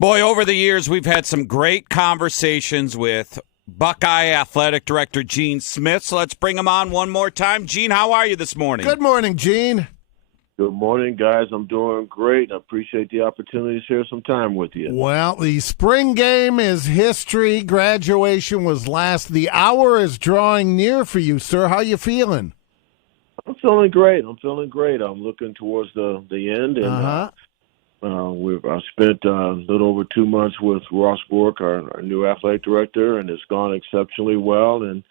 Boy, over the years, we've had some great conversations with Buckeye Athletic Director Gene Smith. So let's bring him on one more time. Gene, how are you this morning? Good morning, Gene. Good morning, guys. I'm doing great. I appreciate the opportunity to share some time with you. Well, the spring game is history. Graduation was last. The hour is drawing near for you, sir. How you feeling? I'm feeling great. I'm looking towards the end, and I spent a little over 2 months with Ross Bork, our new athletic director, and it's gone exceptionally well, and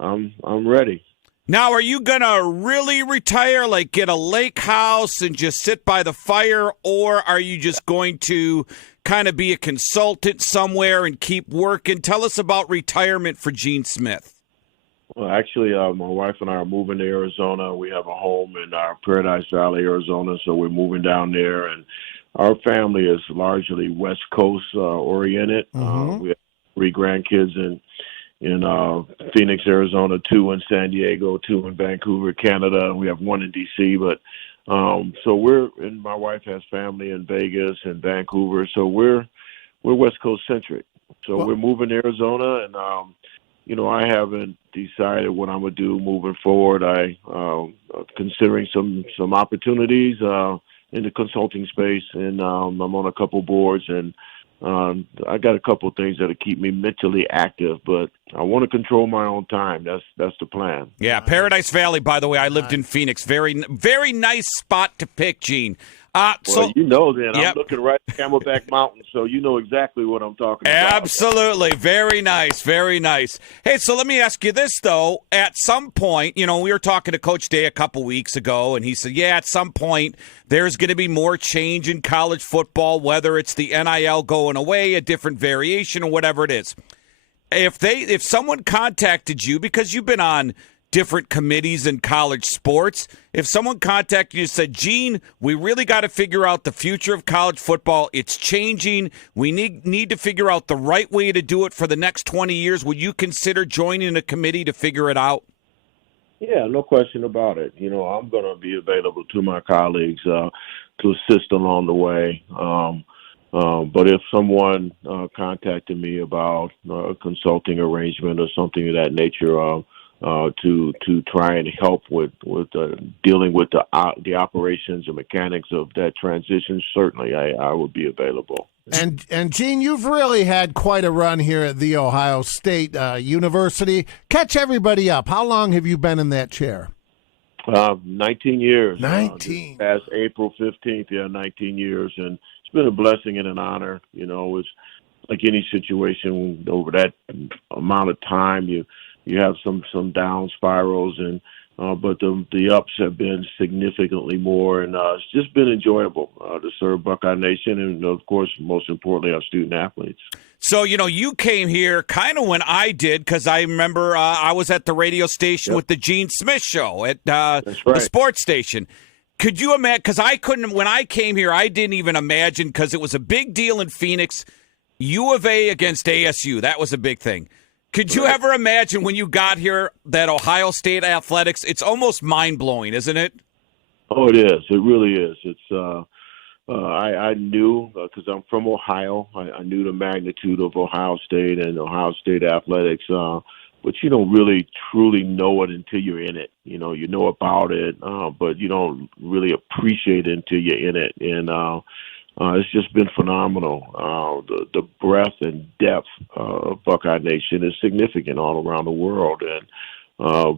I'm ready. Now, are you going to really retire, like get a lake house and just sit by the fire, or are you just going to kind of be a consultant somewhere and keep working? Tell us about retirement for Gene Smith. Well, actually, my wife and I are moving to Arizona. We have a home in Paradise Valley, Arizona, so we're moving down there, and our family is largely West Coast oriented. We have 3 grandkids in Phoenix, Arizona, 2 in San Diego, 2 in Vancouver, Canada. We have 1 in D.C. But so my wife has family in Vegas and Vancouver, so we're West Coast centric. So we're moving to Arizona, and I haven't decided what I'm gonna do moving forward. Considering some opportunities in the consulting space, and I'm on a couple boards, and I got a couple things that'll keep me mentally active, but I want to control my own time. That's the plan. Yeah, Paradise Valley, by the way, I lived in Phoenix. Very, very nice spot to pick, Gene. I'm looking right at Camelback Mountain, so you know exactly what I'm talking about. Absolutely. Very nice. Very nice. Hey, so let me ask you this, though. At some point, we were talking to Coach Day a couple weeks ago, and he said, at some point, there's going to be more change in college football, whether it's the NIL going away, a different variation, or whatever it is. If someone contacted you, because you've been on different committees in college sports, if someone contacted you and said, Gene, we really got to figure out the future of college football. It's changing. We need to figure out the right way to do it for the next 20 years. Would you consider joining a committee to figure it out? Yeah, no question about it. I'm going to be available to my colleagues to assist along the way. But if someone contacted me about a consulting arrangement or something of that nature, to try and help with dealing with the operations and mechanics of that transition, certainly I would be available. And Gene, you've really had quite a run here at The Ohio State University. Catch everybody up. How long have you been in that chair? 19 years. 19. Past April 15th, 19 years. And it's been a blessing and an honor. It's like any situation over that amount of time, you have some down spirals, but the ups have been significantly more, and it's just been enjoyable to serve Buckeye Nation, and of course, most importantly, our student athletes. So you came here kind of when I did, because I remember I was at the radio station with the Gene Smith show at the sports station. Could you imagine? Because I couldn't when I came here, I didn't even imagine, because it was a big deal in Phoenix. U of A against ASU, that was a big thing. Could you ever imagine when you got here that Ohio State athletics, it's almost mind-blowing, isn't it? Oh, it is. It really is. It's I knew, because I'm from Ohio, I knew the magnitude of Ohio State and Ohio State athletics, but you don't really truly know it until you're in it. You know about it, but you don't really appreciate it until you're in it. And it's just been phenomenal. The breadth and depth of Buckeye Nation is significant all around the world, and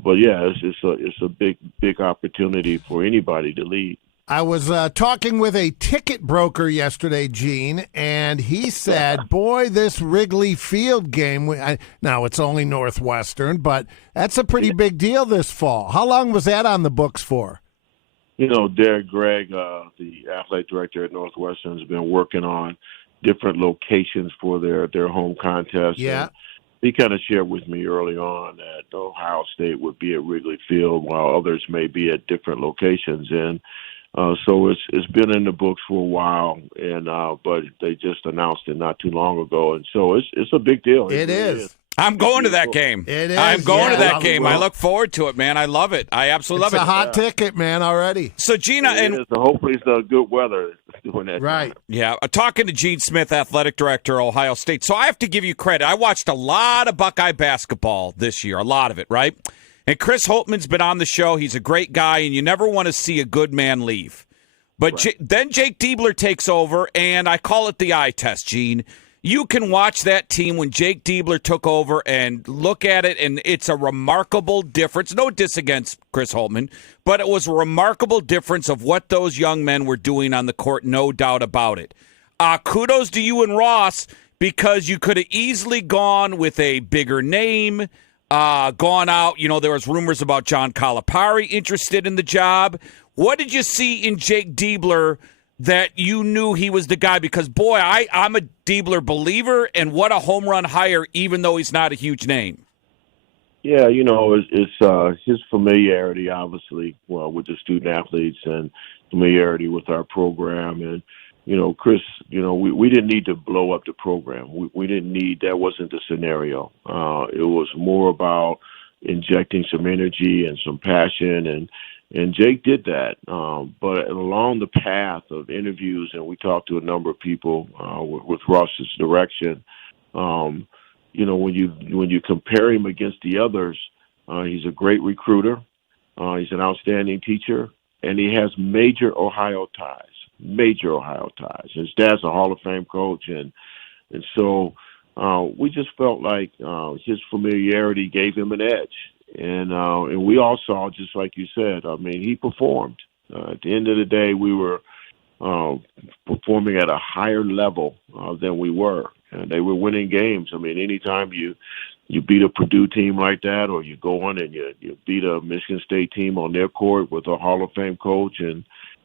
but yeah, it's a big opportunity for anybody to lead. I was talking with a ticket broker yesterday, Gene, and he said, "Boy, this Wrigley Field game. Now it's only Northwestern, but that's a pretty big deal this fall. How long was that on the books for?" Derek Gregg, the athletic director at Northwestern, has been working on different locations for their home contest. Yeah. And he kind of shared with me early on that Ohio State would be at Wrigley Field while others may be at different locations. And so it's been in the books for a while, and but they just announced it not too long ago. And so it's a big deal. It is. I'm going to that game. It is. I'm going to that game. I look forward to it, man. I love it. I absolutely love it. It's a hot ticket, man, already. So, Gina, hopefully it's good weather. during that Right. time. Yeah, talking to Gene Smith, athletic director, Ohio State. So I have to give you credit. I watched a lot of Buckeye basketball this year, a lot of it, right? And Chris Holtman's been on the show. He's a great guy, and you never want to see a good man leave. But Right. then Jake Diebler takes over, and I call it the eye test, Gene. You can watch that team when Jake Diebler took over and look at it, and it's a remarkable difference. No diss against Chris Holtman, but it was a remarkable difference of what those young men were doing on the court, no doubt about it. Kudos to you and Ross, because you could have easily gone with a bigger name, gone out. You know, there was rumors about John Calipari interested in the job. What did you see in Jake Diebler that you knew he was the guy? Because, boy, I'm a Diebler believer, and what a home run hire, even though he's not a huge name. Yeah, you know, it's his familiarity, obviously, with the student athletes and familiarity with our program. And, you know, Chris, you know, we didn't need to blow up the program. We didn't need, that wasn't the scenario. It was more about injecting some energy and some passion, and Jake did that. But along the path of interviews, and we talked to a number of people with Ross's direction, you know, when you compare him against the others, he's a great recruiter. He's an outstanding teacher, and he has major Ohio ties. His dad's a Hall of Fame coach, and so we just felt like his familiarity gave him an edge. And we all saw, just like you said, I mean, he performed. At the end of the day, we were performing at a higher level than we were. And they were winning games. I mean, anytime you beat a Purdue team like that, or you go on and you beat a Michigan State team on their court with a Hall of Fame coach, and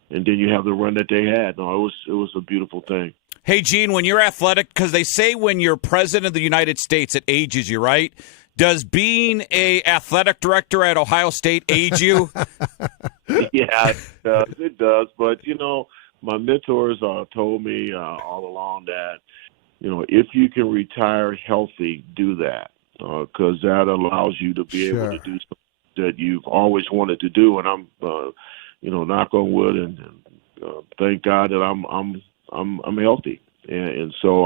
then you have the run that they had. No, it was a beautiful thing. Hey, Gene, when you're athletic, because they say when you're president of the United States, it ages you, right? Does being a athletic director at Ohio State age you? Yeah, it does. But, you know, my mentors told me all along that, you know, if you can retire healthy, do that, because that allows you to be able to do something that you've always wanted to do. And I'm, you know, knock on wood, and thank God that I'm healthy, and so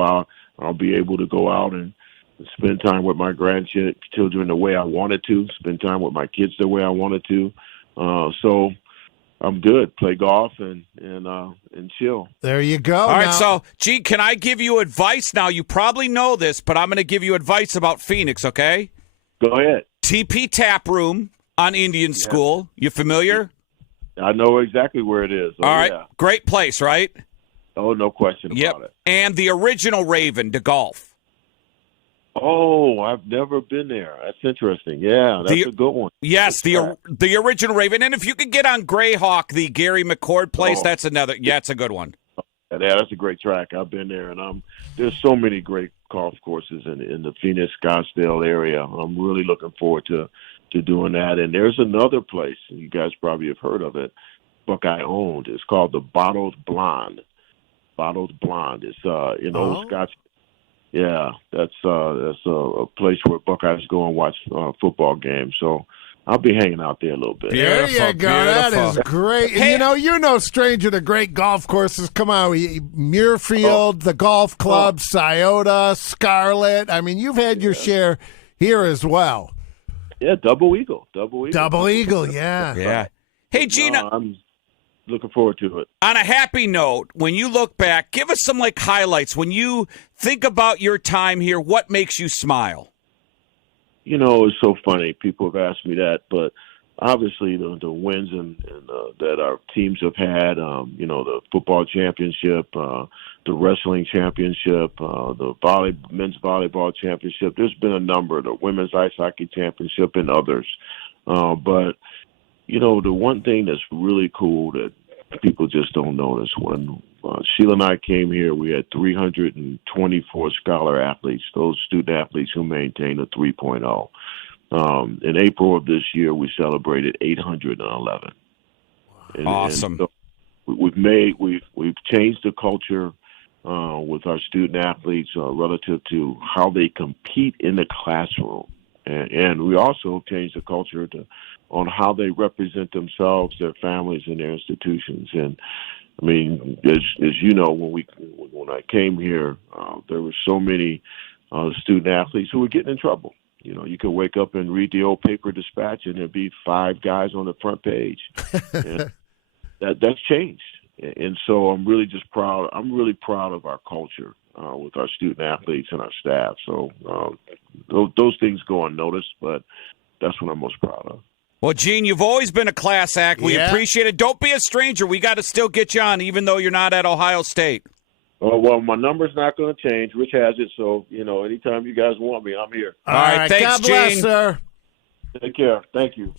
I'll be able to go out and spend time with my grandchildren the way I wanted to, spend time with my kids the way I wanted to. So I'm good. Play golf and chill. There you go. All right, so, Gene, can I give you advice now? You probably know this, but I'm going to give you advice about Phoenix, okay? Go ahead. TP Tap Room on Indian School. You familiar? I know exactly where it is. All right. Yeah. Great place, right? Oh, no question about it. And the original Raven to golf. Oh, I've never been there. That's interesting. Yeah, that's a good one. Yes, the original Raven. And if you could get on Greyhawk, the Gary McCord place, that's another. Yeah, it's a good one. Yeah, that's a great track. I've been there, and there's so many great golf courses in the Phoenix, Scottsdale area. I'm really looking forward to doing that. And there's another place, you guys probably have heard of it, Buckeye owned. It's called the Bottled Blonde. It's in Old Scottsdale. Yeah, that's a place where Buckeyes go and watch football games. So I'll be hanging out there a little bit. There you go. Beautiful. That is great. Hey, you're no stranger to great golf courses. Come on, Muirfield, the golf club, Scioto, Scarlet. I mean, you've had your share here as well. Yeah, Double Eagle, yeah. Yeah. Hey, Gina. I'm looking forward to it. On a happy note, when you look back, give us some highlights. When you think about your time here, what makes you smile? You know, it's so funny. People have asked me that, but obviously the wins and that our teams have had, you know, the football championship, the wrestling championship, the men's volleyball championship. There's been a number, the women's ice hockey championship and others. But, you know, the one thing that's really cool that people just don't notice, when Sheila and I came here, we had 324 scholar athletes, those student athletes who maintain a 3.0. In April of this year, we celebrated 811. Awesome. And so we've changed the culture with our student athletes relative to how they compete in the classroom, and we also changed the culture on how they represent themselves, their families, and their institutions. And I mean, as you know, when I came here, there were so many student athletes who were getting in trouble. You know, you could wake up and read the old paper dispatch, and there'd be 5 guys on the front page. And that's changed, and so I'm really just proud. I'm really proud of our culture with our student athletes and our staff. So those things go unnoticed, but that's what I'm most proud of. Well, Gene, you've always been a class act. We appreciate it. Don't be a stranger. We got to still get you on, even though you're not at Ohio State. Oh, well, my number's not going to change. Rich has it, so, anytime you guys want me, I'm here. All right, thanks, God bless, Gene. sir. Take care. Thank you.